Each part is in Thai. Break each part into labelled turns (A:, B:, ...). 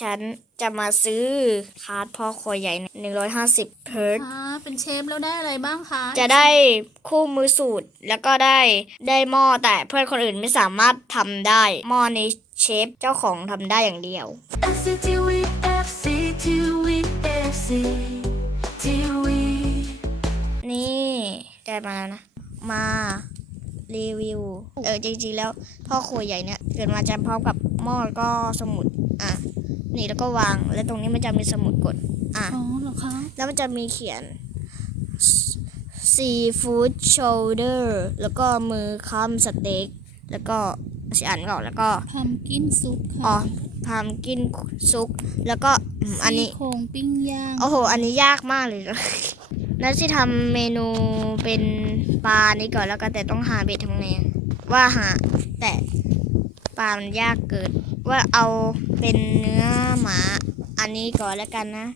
A: ฉันจะมาซื้อคาร์ดพ่อครัวใหญ่หนึ่งร้อยห้าสิบเพิร์
B: คะเป็นเชฟแล้วได้อะไรบ้างคะ
A: จะได้คู่มือสูตร แล้วก็ได้ได้หม้อแต่เพื่อนคนอื่นไม่สามารถทำได้หม้อนี้เชฟเจ้าของทำได้อย่างเดียว
C: FC TV FC TV FC TV
A: นี่ได้มาแล้วนะ มารีวิว เออจริงๆแล้วพ่อครัวใหญ่เนี่ย เกิดมาจะพร้อมกับหม้อแล้วก็สมุด อะ นี่แล้วก็วาง แล้วตรงนี้มันจะมีสมุดกด อะ
B: อ๋อเหรอคะ
A: แล้วมันจะมีเขียน seafood shoulder แล้วก็มือค้ำสเต็ก แล้วก็สิอ่านก่อนแล้วก็
B: พัมกินซุป
A: อ๋อ
B: ค่ะ
A: พามกินซุก แล้วก็อืมอันนี้
B: ซี่โครงปิ้งย่าง
A: โอ้โห อันนี้ยากมากเลยแล้วที่ทำเมนูเป็นปลานี่ก่อนแล้วก็แต่ต้องหาเบ็ดทำไงอะว่าหาแต่ปลามันยากเกิน ว่าเอาเป็นเนื้อหมา อันนี้ก่อนแล้วกันนะ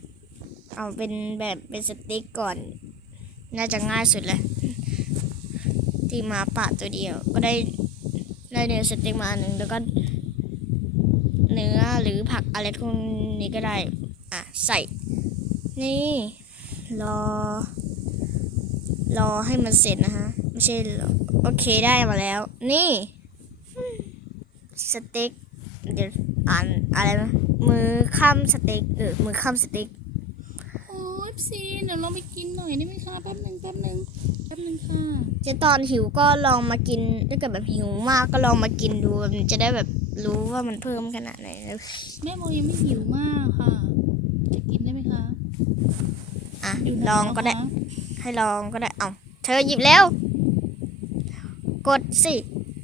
A: เอาเป็นแบบเป็นสติ๊กก่อน น่าจะง่ายสุดเลยที่หมาป่าตัวเดียว ก็ได้ได้เนื้อสติ๊กมาอันหนึ่งแล้วก็ เนื้อหรือผักอะไรพวกนี้ก็ได้ อะใส่ นี่ รอ รอให้มันเสร็จนะฮะ ไม่ใช่โอเคได้มาแล้ว นี่ สเต็ก เดี๋ยวอ่านอะไรนะมือค้ำสเต็กเออมือค้ำสเต็ก
B: โอ้ยซีเดี๋ยวเราไปกินหน่อยได้ไหมคะแป๊บหนึ่งแป๊บหนึ่งแป๊บหนึ่งค่ะ
A: เจะตอนหิวก็ลองมากินถ้าเกิดแบบหิวมากก็ลองมากินดูมันจะได้แบบรู้ว่ามันเพิ่มขนาดไหนนะ
B: แม่โมยังไม่หิวมากค่ะ จะกินได้ไหมคะ
A: อะ
B: ยู่ไหน
A: ลองก็ได้
B: นะคะ
A: ให้ลองก็ได้ เอาเธอหยิบแล้ว กดสิ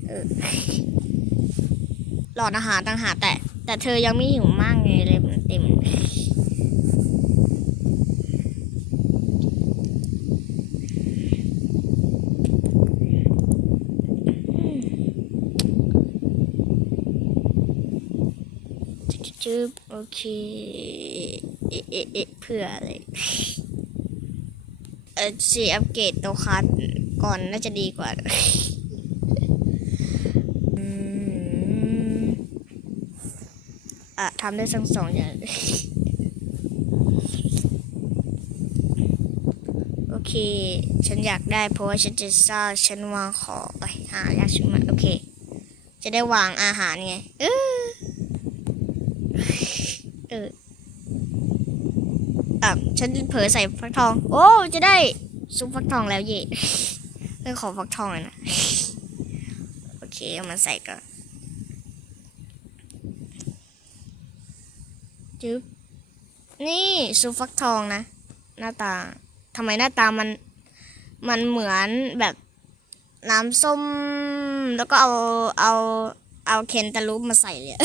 A: เออ หลอดอาหารต่างหากแต่ แต่เธอยังไม่หิวมากไงเลยมันเต็มจึ๊บโอเคเอะเอะเอะเพื่ออะไรเออสีอัปเกรดตัวคัสก่อนน่าจะดีกว่า อืม อะทำได้ทั้งสองอย่างโอเค ฉันอยากได้เพราะว่าฉันจะสร้างฉันวางของไปหายากชิบหายโอเค จะได้วางอาหารไง เออเอออะฉันเผลอใส่ฟักทอง โอ้ จะได้ซุปฟักทองแล้วเย่เรื่องของฟักทองนะโอเคเอามาใส่ก่อน จึ๊บนี่ซุปฟักทองนะ หน้าตาทำไมหน้าตามันมันเหมือนแบบน้ำส้ม แล้วก็เอาเอาเอาเคนตาลูปมาใส่เลย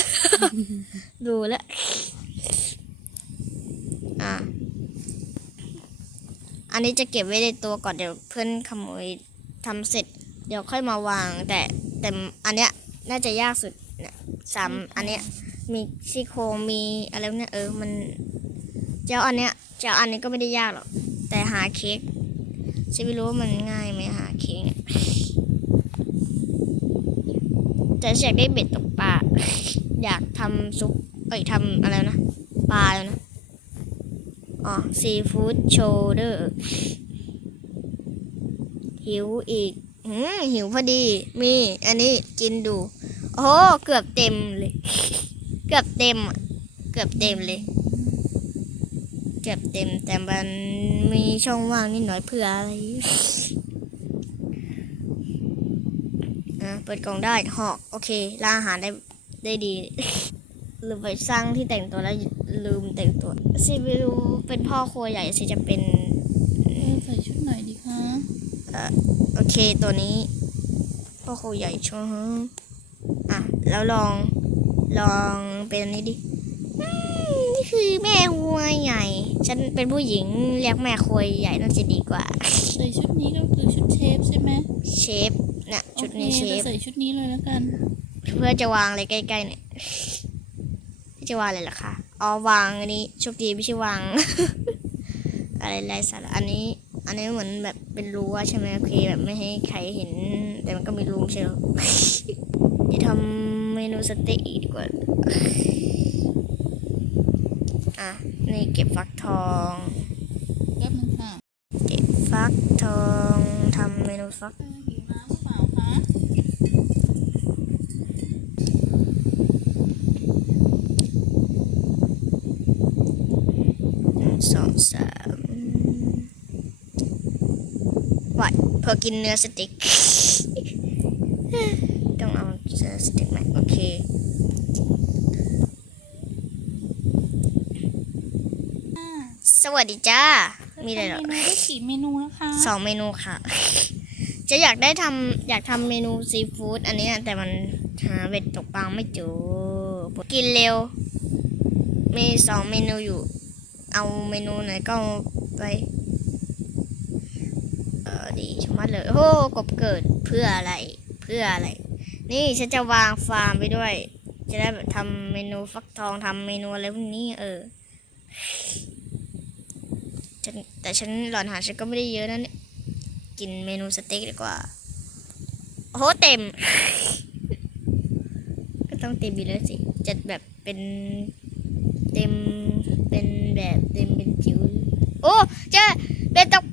A: ดูแล้วอะอันนี้จะเก็บไว้ในตัวก่อนเดี๋ยวเพื่อนขโมยทำเสร็จ เดี๋ยวค่อยมาวางแต่แต่อันเนี้ยน่าจะยากสุดเนี่ยสามอันเนี้ย มีซี่โครงมีอะไรพวเนี่ยเออมันเจ้าอันเนี้ยเจ้าอันนี้ก็ไม่ได้ยากหรอก แต่หาเค้กฉันไม่รู้ว่ามันง่ายไหมหาเค้กเนี่ยแต่อยากได้เบ็ดตกปลาอยากทำซุปเอ้ยทำอะไรนะปลาแล้วนะอ๋อซีฟู้ดโชเดอร์หิวอีกอืมหิวพอดี มี อันนี้กินดู โอ้เกือบเต็มเลย เกือบเต็มอะเกือบเต็มเลย เกือบเต็มแต่มันมีช่องว่างนิดหน่อยเพื่ออะไรอะเปิดกล่องได้หอกโอเคล่างอาหารได้ได้ดีลืมไปสร้างที่แต่งตัวแล้วลืมแต่งตัวซีวิรูเป็นพ่อครัวใหญ่สิจะเป็น
B: เออใส่ชุดไหนดีคะ
A: โอเคตัวนี้ พ่อครัวใหญ่ชัวร์ฮะอะ แล้วลอง ลองเป็นอันนี้ดิอืมนี่คือแม่ครัวใหญ่ ฉันเป็นผู้หญิงเรียกแม่ครัวใหญ่น่าจะดีกว่า
B: ใส่ชุดนี้ก็คือชุดเชฟใช่ไหม
A: เชฟน่ะชุดนี้
B: โอ
A: เช
B: ค
A: ฟ
B: จะใส่ชุดนี้เลยแล้วกัน
A: เพื่อจะวางอะไรใกล้ๆเนี่ยจะวางอะไรล่ะคะอ๋อวางอันนี้โชคดีไม่ใช่วาง อะไรไรสาระอันนี้ อันนี้เหมือนแบบเป็นรั้วใช่ไหมโอเคแบบไม่ให้ใครเห็น แต่มันก็มีรูใช่ไหมจะทำเมนู สเต็กอีกดีกว่า อะ นี่เก็บฟักทอง
B: แป๊บนึงค่ะ
A: เก็บฟักทองทำเมนูฟัก
B: เออหิวน้ำหรือเปล่าคะ
A: หนึ่งสองสามวัดพอกินเนื้อสเต็กต้องเอาเนื้อสเต็กไหมโอเค
B: อ่า
A: สวัสดีจ้า มีอะไรเหรอ
B: ทำเมนูได้กี่เมนูนะคะ
A: สองเมนูค่ะ จะอยากได้ทำอยากทำเมนูซีฟู้ดอันนี้นะแต่มันหาเบ็ดตกปลาไม่เจอกินเร็ว มีสองเมนูอยู่ เอาเมนูไหนก็เอาไป เออดีชะมัดเลยโอ้โหกบเกิดเพื่ออะไร เพื่ออะไร นี่ฉันจะวางฟาร์มไปด้วย จะได้แบบทำเมนูฟักทองทำเมนูอะไรพวกนี้ เออฉันแต่ฉันหลอนหาฉันก็ไม่ได้เยอะนะเนี่ยกินเมนูสเต็กดีกว่าโหเต็ม ก็ต้องเต็มอยู่แล้วสิจะแบบเป็นเต็มเป็นแบบเต็มเป็นจิ๋วโอ้เจอเบ็ดตก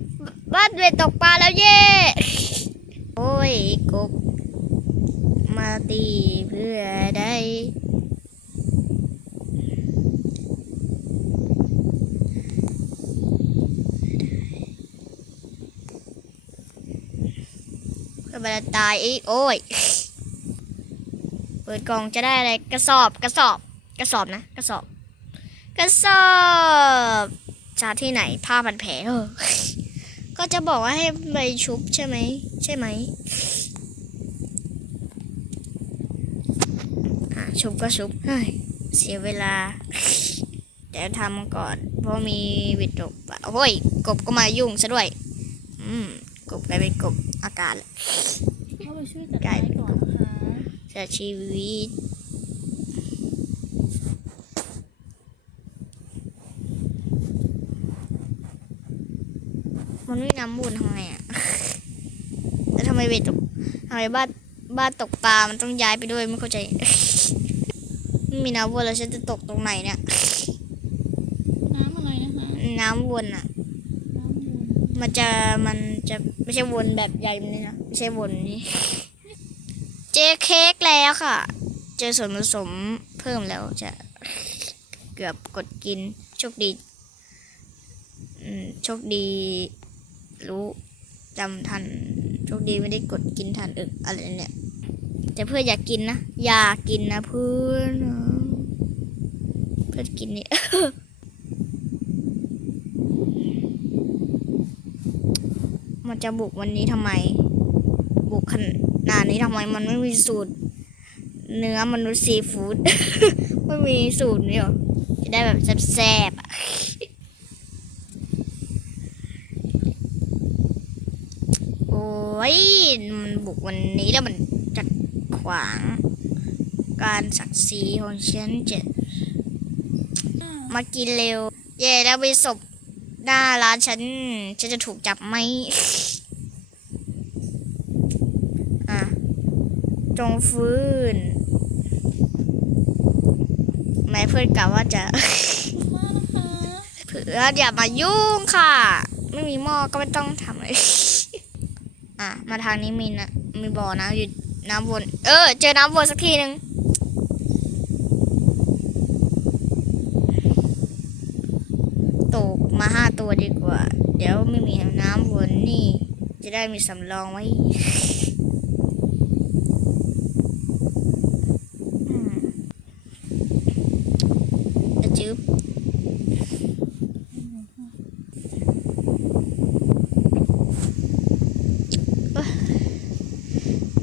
A: บ้านเบ็ดตกปลาแล้วเย่โอ้ยกบ มาตีเพื่อได้เพื่อมาตายอีกโอ้ย เปิดกล่องจะได้อะไรกระสอบกระสอบ กระสอบนะกระสอบ กระสอบจากที่ไหนผ้าพันแผลเออก็จะบอกว่าให้ไปชุบใช่ไหม ใช่ไหมอะ ชุบก็ชุบเฮ้ยเสียเวลาเดี๋ยวทำก่อน เพราะมีวิดตกโอ้ยกบก็มายุ่งซะด้วย อืมกบกลายเป็นกบอากาศแล้ว
B: เข้าไปช่วยจัดไม้ก่อนนะคะ
A: เสียชีวิตมันไม่น้ำบุญทำไงอะแล้วทำไมเบ็ดตกทำไมบ้านบ้านตกปลา มันต้องย้ายไปด้วยไม่เข้าใจ ม่มีน้ำวนแล้วฉันจะตกตรงไหนเนี่ย
B: น้ำอะไรนะคะ
A: น้ำวนอะ
B: น้ำบุญ
A: มันจะมันจะไม่ใช่วนแบบใหญ่แบบนี้นะไม่ใช่วนนี้เจอเค้กแล้วค่ะ เจอส่วนผสมเพิ่มแล้วจะเกือบกดกินโชคดีอืมโชคดีรู้จำทันโชคดีไม่ได้กดกินทันอึกอะไรเนี่ย แต่เพื่ออยากกินนะ อยากกินนะเพื่อนเพื่อกินนี่มันจะบุกวันนี้ทำไม บุกขนาดนี้ทำไมมันไม่มีสูตร เนื้อมนุษย์ซีฟู้ดไม่มีสูตรนี่หรอจะได้แบบแซ่บๆอะโอ้ยมันบุกวันนี้แล้วมัน วาง การศักดิ์ศรีของฉันจะมากินเร็ว เย่แล้วไปศพหน้าร้านฉันฉันจะถูกจับไหมอะ จงฟื้นแม่เพื่อนกล่าวว่าจะเผื่ออย่ามายุ่งค่ะ ไม่มีหม้อก็ไม่ต้องทำเลยอะ มาทางนี้มีนะ มีบ่อน้ำอยู่ น้ำวน เออ เจอน้ำวนสักทีหนึ่งตกมาห้าตัวดีกว่า เดี๋ยวไม่มีน้ำวนนี่ จะได้มีสำรองไว้อืมอะจึ๊บ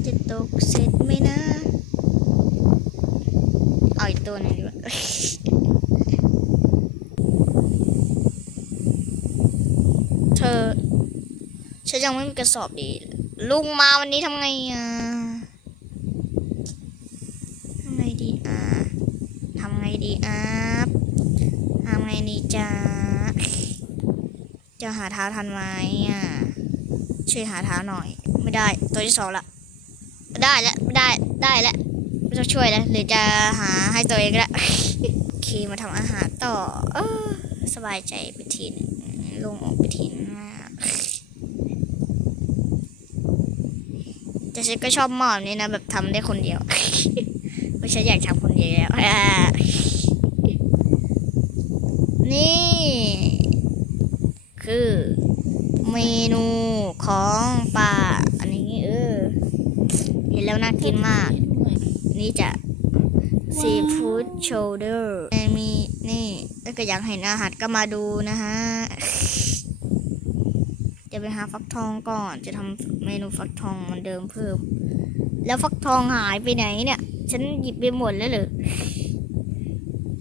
A: จะตกเสร็จไหมนะ เอาอีก ตัวหนึงดีกว่าเธอฉันยังไม่มีกระสอบดี ลุงมาวันนี้ทำไงอะทำไงดีอะทำไงดีอะทำไงดีจ้าจะหาเท้าทันไหมอะช่วยหาเท้าหน่อย ไม่ได้ตัวที่สองละได้แล้วไม่ได้ได้แล้ว ไม่ต้องช่วยแล้วหรือจะหาให้ตัวเองก็ได้โอเคมาทำอาหารต่อ เออ สบายใจไปทีนลงออกไปทีนมากแต่ฉันก็ชอบหมอบนี่นะแบบทำได้คนเดียวเพราะฉันอยากทำคนเดียวนี่ คือ เมนูของปลาอันนี้เออเห็นแล้วน่ากินมาก นี่จะซีฟู้ดโชเดอร์มีนี่ถ้าเกิดอยากเห็นอาหารก็มาดูนะฮะ จะไปหาฟักทองก่อนจะทำเมนูฟักทองเหมันเดิมเพิ่ม แล้วฟักทองหายไปไหนเนี่ย ฉันหยิบไปหมดแล้วเหรอ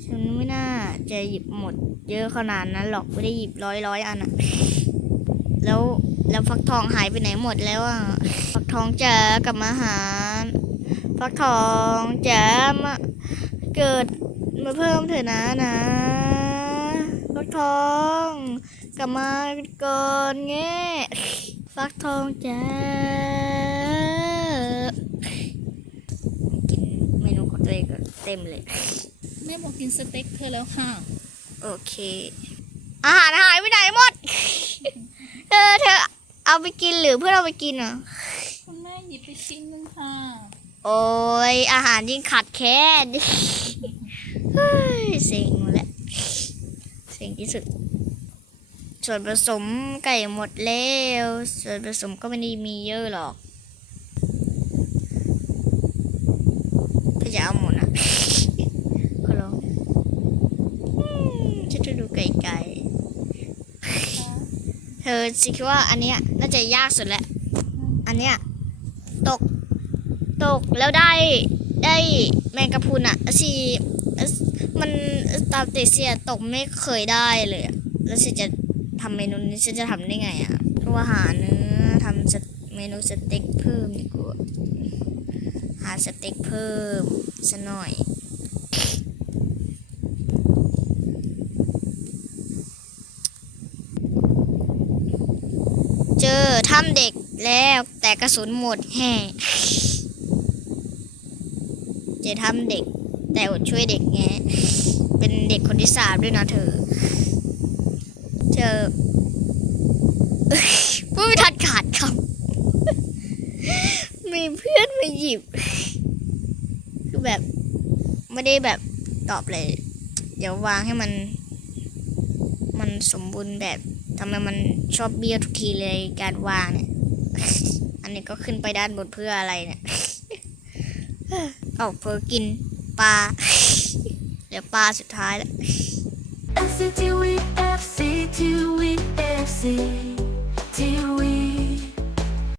A: ฉันไม่น่าจะหยิบหมด เยอะขนาดนั้นหรอกไม่ได้หยิบร้อยร้อยอันอะแล้วแล้วฟักทองหายไปไหนหมดแล้วอะฟักทองจะกลับมาหา ฟักทองจะมาเกิดมาเพิ่มเถอะนะนะฟักทองกลับมาก่อนแง่ฟักทองจะกินเมนูของตัวเองก่อนเต็มเลย
B: แม่บอกกินสเต็กเธอแล้วค่ะ
A: โอเค อาหารหายไปไหนหมดเธอเธอเอาไปกินหรือเพื่อนเอาไปกินอะ
B: คุณแม่หยิบไปชิ้นหนึงค่ะ
A: โอ้ยอาหารยิ่งขาดแคลนเฮ้ยเซ็งหมดแล้วเซ็งที่สุด ส่วนผสมไก่หมดแล้ว ส่วนผสมก็ไม่ได้มีเยอะหรอกก็จะเอาหมดนะขอร้องอืมฉันจะดูไก่ไก่เธอสิคิดว่าอันเนี้ยน่าจะยากสุดแล้ว อันเนี้ยตก ตกแล้วได้ได้แมงกะพรุนอะสิมันตามเตเซียตกไม่เคยได้เลย แล้วฉันจะทำเมนูนี้ฉันจะทำได้ไงอะตัวหาเนื้อทำเมนูสเต็กเพิ่มดีกว่าหาสเต็กเพิ่มสัหน่อยเจอถ้ำเด็กแล้วแต่กระสุนหมดแห่ จอถ้ำเด็ก แต่อดช่วยเด็กไงเป็นเด็กคนที่สามด้วยนะเธอเจอพูดไม่ทันขาดคำมีเพื่อนมาหยิบ คือแบบ ไม่ได้แบบตอบเลย เดี๋ยววางให้มัน มันสมบูรณ์แบบทำไมมันชอบเบี้ยวทุกทีเลยการวางเนี่ย อันนี้ก็ขึ้นไปด้านบนเพื่ออะไรเนี่ย เอ้าเพลอกินปลา เดี๋ยวปลาสุดท้ายแล้ว